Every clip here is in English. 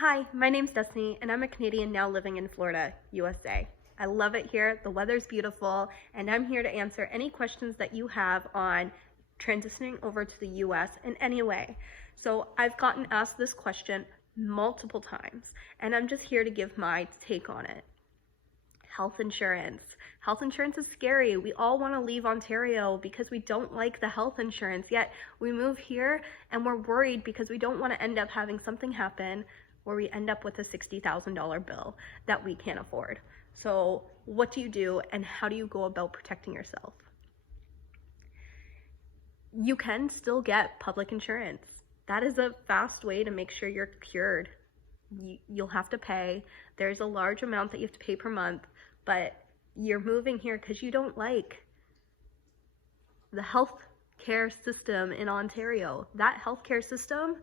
Hi, my name's Destiny, and I'm a Canadian now living in Florida, USA. I love it here, the weather's beautiful, and I'm here to answer any questions that you have on transitioning over to the US in any way. So I've gotten asked this question multiple times, and I'm just here to give my take on it. Health insurance. Health insurance is scary. We all want to leave Ontario because we don't like the health insurance, yet we move here and we're worried because we don't want to end up having something happen where we end up with a $60,000 bill that we can't afford. So what do you do and how do you go about protecting yourself? You can still get public insurance. That is a fast way to make sure you're cured. You'll have to pay. There's a large amount that you have to pay per month, but you're moving here because you don't like the health care system in Ontario. That healthcare system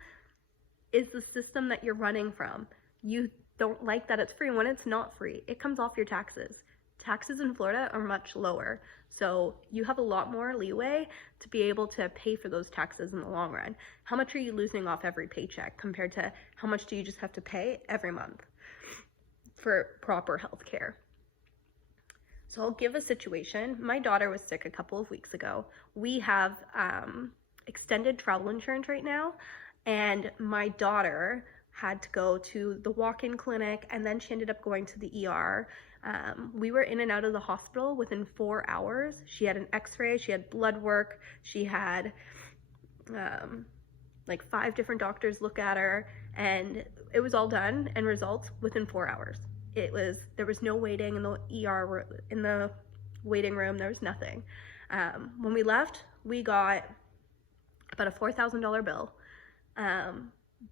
is the system that you're running from. You don't like that it's free. When it's not free, it comes off your taxes. Taxes in Florida are much lower, so you have a lot more leeway to be able to pay for those taxes in the long run. How much are you losing off every paycheck compared to how much do you just have to pay every month for proper health care? So I'll give a situation. My daughter was sick a couple of weeks ago. We have extended travel insurance right now, and my daughter had to go to the walk-in clinic, and then she ended up going to the ER. We were in and out of the hospital within 4 hours. She had an x-ray, she had blood work, she had like 5 different doctors look at her, and it was all done and results within 4 hours. There was no waiting in the ER, in the waiting room, there was nothing. When we left, we got about a $4,000 bill.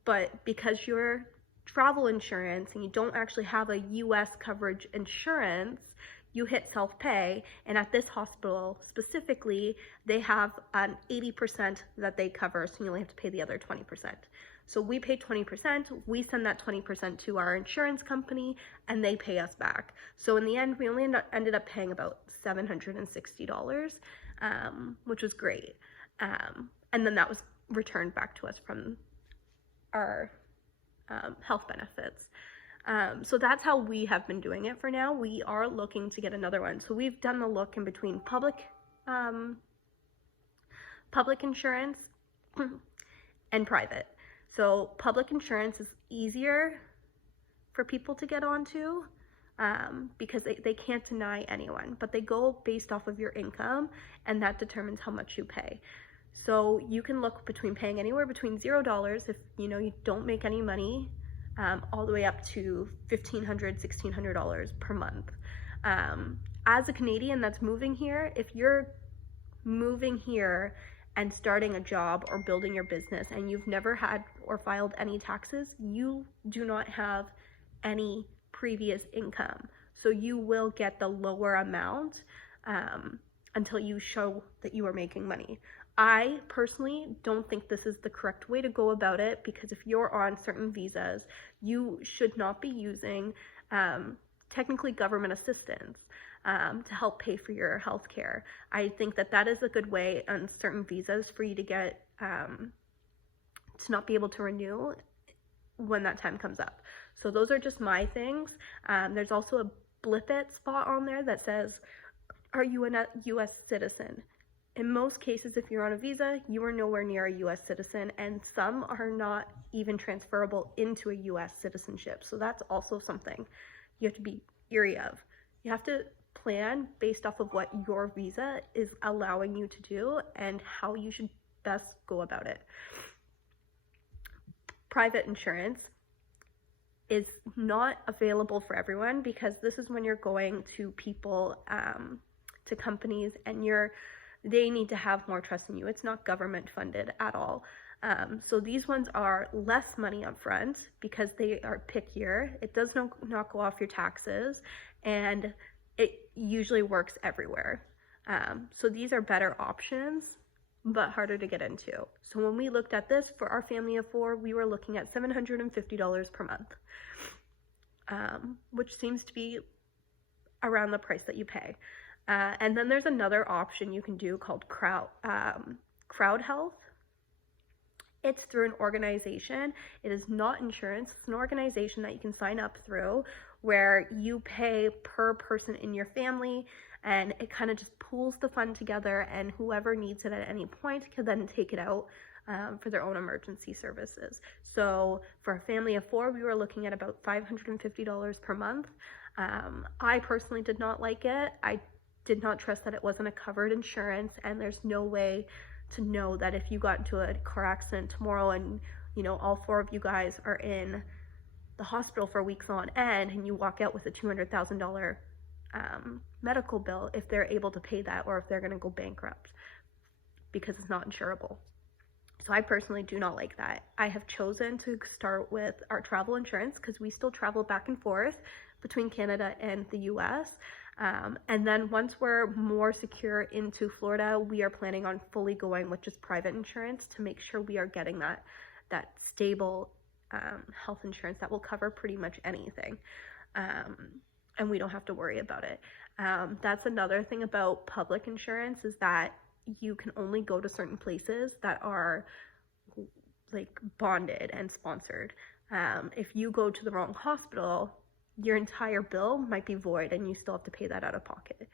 But because you're travel insurance and you don't actually have a US coverage insurance, you hit self-pay, and at this hospital specifically, they have an 80% that they cover, so you only have to pay the other 20%. So we pay 20%, we send that 20% to our insurance company, and they pay us back. So in the end, we only ended up paying about $760, which was great. And then that was returned back to us from our health benefits. So that's how we have been doing it for now. We are looking to get another one. So we've done the look in between public insurance and private. So public insurance is easier for people to get onto because they can't deny anyone, but they go based off of your income, and that determines how much you pay. So you can look between paying anywhere between $0 if you don't make any money, all the way up to $1,500, $1,600 per month. As a Canadian that's moving here, if you're moving here and starting a job or building your business and you've never had or filed any taxes, you do not have any previous income. So you will get the lower amount until you show that you are making money. I personally don't think this is the correct way to go about it, because if you're on certain visas, you should not be using technically government assistance to help pay for your health care. I think that is a good way on certain visas for you to get to not be able to renew when that time comes up. So those are just my things. There's also a blip it spot on there that says, are you a US citizen? In most cases, if you're on a visa, you are nowhere near a US citizen, and some are not even transferable into a US citizenship. So that's also something you have to be leery of. You have to plan based off of what your visa is allowing you to do and how you should best go about it. Private insurance is not available for everyone, because this is when you're going to people, to companies, and they need to have more trust in you. It's not government funded at all. So these ones are less money up front because they are pickier. It does not go off your taxes, and it usually works everywhere. So these are better options, but harder to get into. So when we looked at this for our family of 4, we were looking at $750 per month, which seems to be around the price that you pay. And then there's another option you can do called crowd health. It's through an organization. It is not insurance. It's an organization that you can sign up through where you pay per person in your family, and it kind of just pools the fund together, and whoever needs it at any point can then take it out for their own emergency services. So for a family of 4, we were looking at about $550 per month. I personally did not like it. I did not trust that it wasn't a covered insurance, and there's no way to know that if you got into a car accident tomorrow and, all 4 of you guys are in the hospital for weeks on end and you walk out with a $200,000 medical bill, if they're able to pay that or if they're going to go bankrupt because it's not insurable. So I personally do not like that. I have chosen to start with our travel insurance because we still travel back and forth between Canada and the US. And then once we're more secure into Florida, we are planning on fully going with just private insurance to make sure we are getting that stable health insurance that will cover pretty much anything. And we don't have to worry about it. That's another thing about public insurance, is that you can only go to certain places that are like bonded and sponsored. If you go to the wrong hospital, your entire bill might be void and you still have to pay that out of pocket.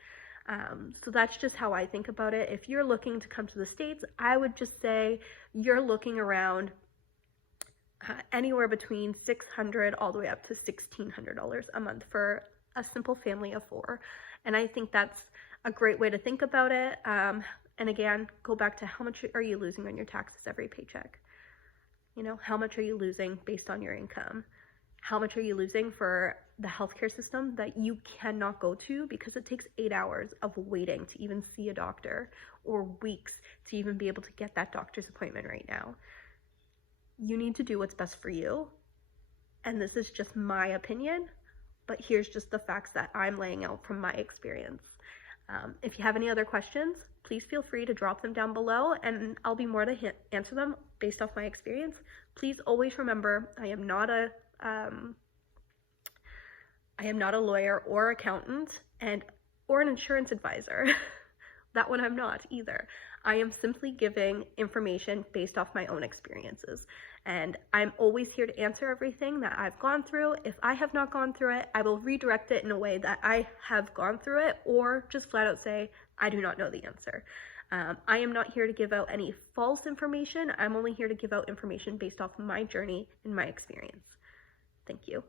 So that's just how I think about it. If you're looking to come to the States, I would just say you're looking around anywhere between $600 all the way up to $1,600 a month for a simple family of 4. And I think that's a great way to think about it. And again, go back to how much are you losing on your taxes every paycheck? How much are you losing based on your income? How much are you losing for the healthcare system that you cannot go to because it takes 8 hours of waiting to even see a doctor, or weeks to even be able to get that doctor's appointment right now? You need to do what's best for you. And this is just my opinion, but here's just the facts that I'm laying out from my experience. If you have any other questions, please feel free to drop them down below, and I'll be more to answer them based off my experience. Please always remember, I am not a lawyer or accountant or an insurance advisor. That one I'm not either. I am simply giving information based off my own experiences. And I'm always here to answer everything that I've gone through. If I have not gone through it, I will redirect it in a way that I have gone through it, or just flat out say, I do not know the answer. I am not here to give out any false information. I'm only here to give out information based off my journey and my experience. Thank you.